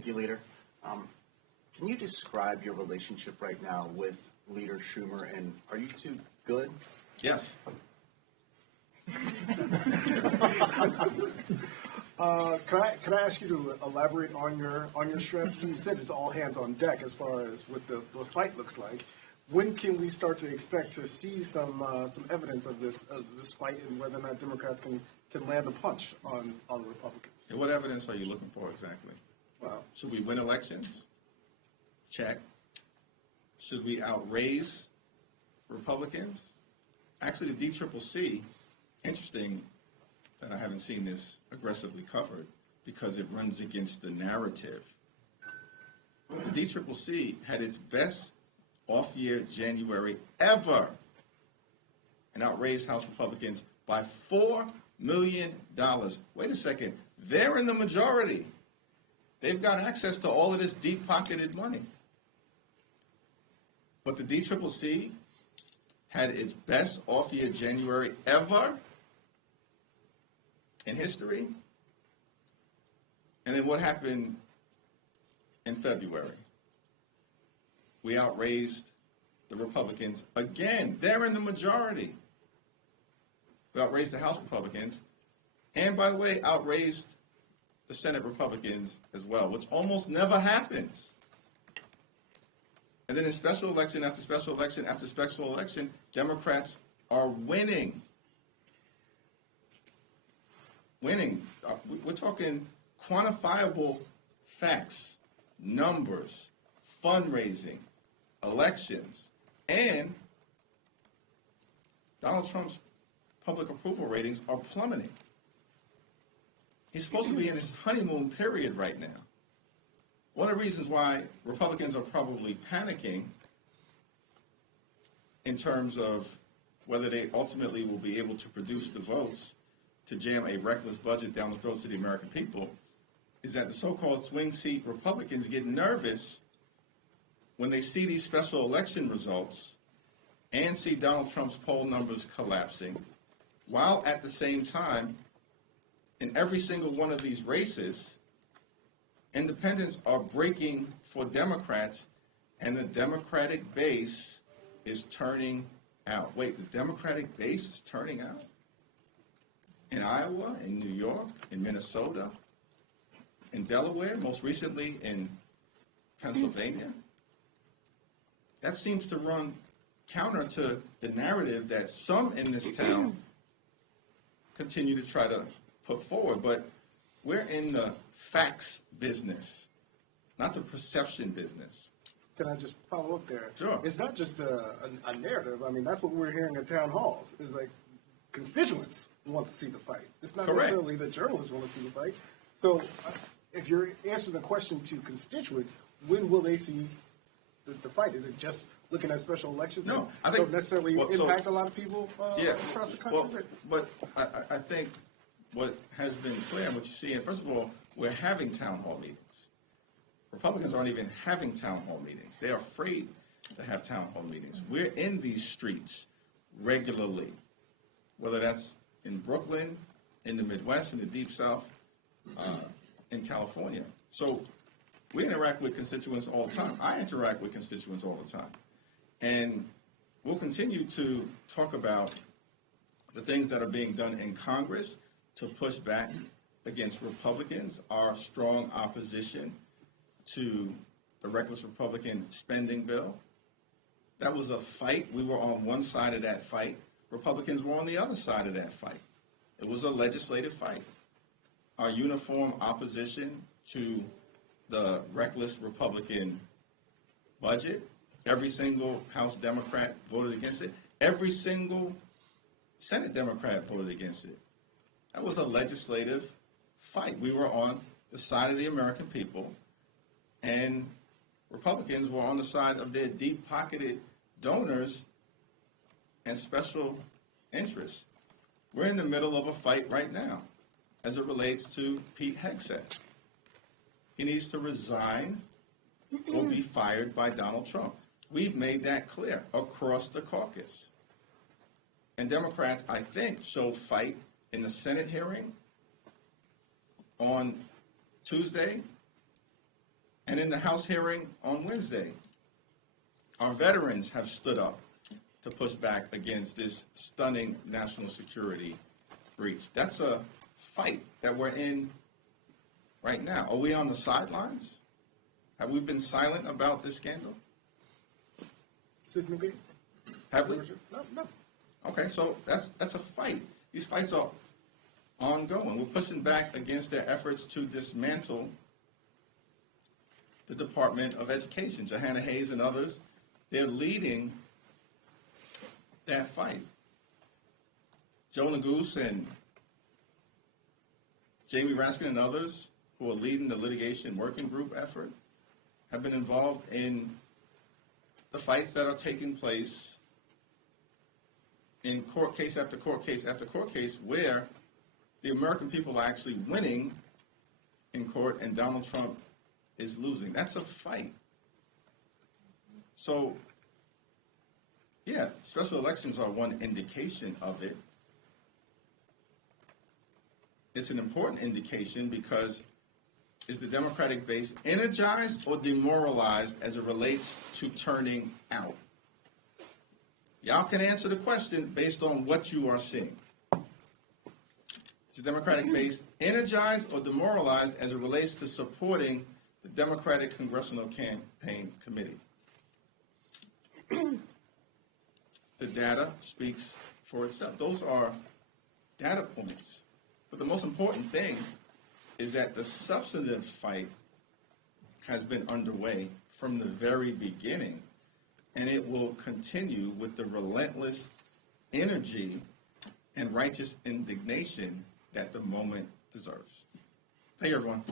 Thank you, Leader. Can you describe your relationship right now with Leader Schumer, and are you two good? Yes. Can I ask you to elaborate on your strategy? You said it's all hands on deck as far as what the fight looks like. When can we start to expect to see some evidence of this fight, and whether or not Democrats can land a punch on Republicans? And what evidence are you looking for exactly? Well, should we win elections? Check. Should we outraise Republicans? Actually, the DCCC, interesting that I haven't seen this aggressively covered because it runs against the narrative. The DCCC had its best off-year January ever and outraised House Republicans by $4 million. Wait a second. They're in the majority. They've got access to all of this deep-pocketed money. But the DCCC had its best off-year January ever in history. And then what happened in February? We outraised the Republicans again. They're in the majority. We outraised the House Republicans. And by the way, outraised the Senate Republicans as well, which almost never happens. And then in special election after special election after special election, Democrats are winning. Winning. We're talking quantifiable facts, numbers, fundraising, elections, and Donald Trump's public approval ratings are plummeting. He's supposed to be in his honeymoon period right now. One of the reasons why Republicans are probably panicking in terms of whether they ultimately will be able to produce the votes to jam a reckless budget down the throats of the American people is that the so-called swing seat Republicans get nervous when they see these special election results and see Donald Trump's poll numbers collapsing, while at the same time, in every single one of these races, independents are breaking for Democrats, and the Democratic base is turning out. Wait, the Democratic base is turning out? In Iowa, in New York, in Minnesota, in Delaware, most recently in Pennsylvania? That seems to run counter to the narrative that some in this town continue to try to put forward. But we're in the facts business, not the perception business. Can I just follow up there? Sure. It's not just a narrative. I mean, that's what we're hearing at town halls. It's like constituents want to see the fight. It's not Correct. necessarily the journalists want to see the fight. So if you're answering the question to constituents, when will they see the fight? Is it just looking at special elections? No, I I think don't necessarily impact a lot of people across the country. Well, but I think what has been clear and what you see, and first of all, we're having town hall meetings. Republicans aren't even having town hall meetings. They're afraid to have town hall meetings. We're in these streets regularly, whether that's in Brooklyn, in the Midwest, in the Deep South, in California. So we interact with constituents all the time. I interact with constituents all the time. And we'll continue to talk about the things that are being done in Congress to push back against Republicans, our strong opposition to the reckless Republican spending bill. That was a fight. We were on one side of that fight. Republicans were on the other side of that fight. It was a legislative fight. Our uniform opposition to the reckless Republican budget, every single House Democrat voted against it. Every single Senate Democrat voted against it. That was a legislative fight. We were on the side of the American people, and Republicans were on the side of their deep-pocketed donors and special interests. We're in the middle of a fight right now as it relates to Pete Hegseth. He needs to resign or be fired by Donald Trump. We've made that clear across the caucus. And Democrats, I think, showed fight in the Senate hearing on Tuesday And in the House hearing on Wednesday, our veterans have stood up to push back against this stunning national security breach. That's a fight that we're in right now. Are we on the sidelines? Have we been silent about this scandal? Sid McGee? Have we? No. Okay, so that's a fight. These fights are ongoing. We're pushing back against their efforts to dismantle the Department of Education. Johanna Hayes and others, they're leading that fight. Joe Neguse and Jamie Raskin and others who are leading the litigation working group effort have been involved in the fights that are taking place in court case after court case after court case where the American people are actually winning in court and Donald Trump is losing. That's a fight. So, yeah, special elections are one indication of it. It's an important indication because is the Democratic base energized or demoralized as it relates to turning out? Y'all can answer the question based on what you are seeing. Is the Democratic base energized or demoralized as it relates to supporting the Democratic Congressional Campaign Committee? The data speaks for itself. Those are data points. But the most important thing is that the substantive fight has been underway from the very beginning, and it will continue with the relentless energy and righteous indignation that the moment deserves. Thank you, everyone.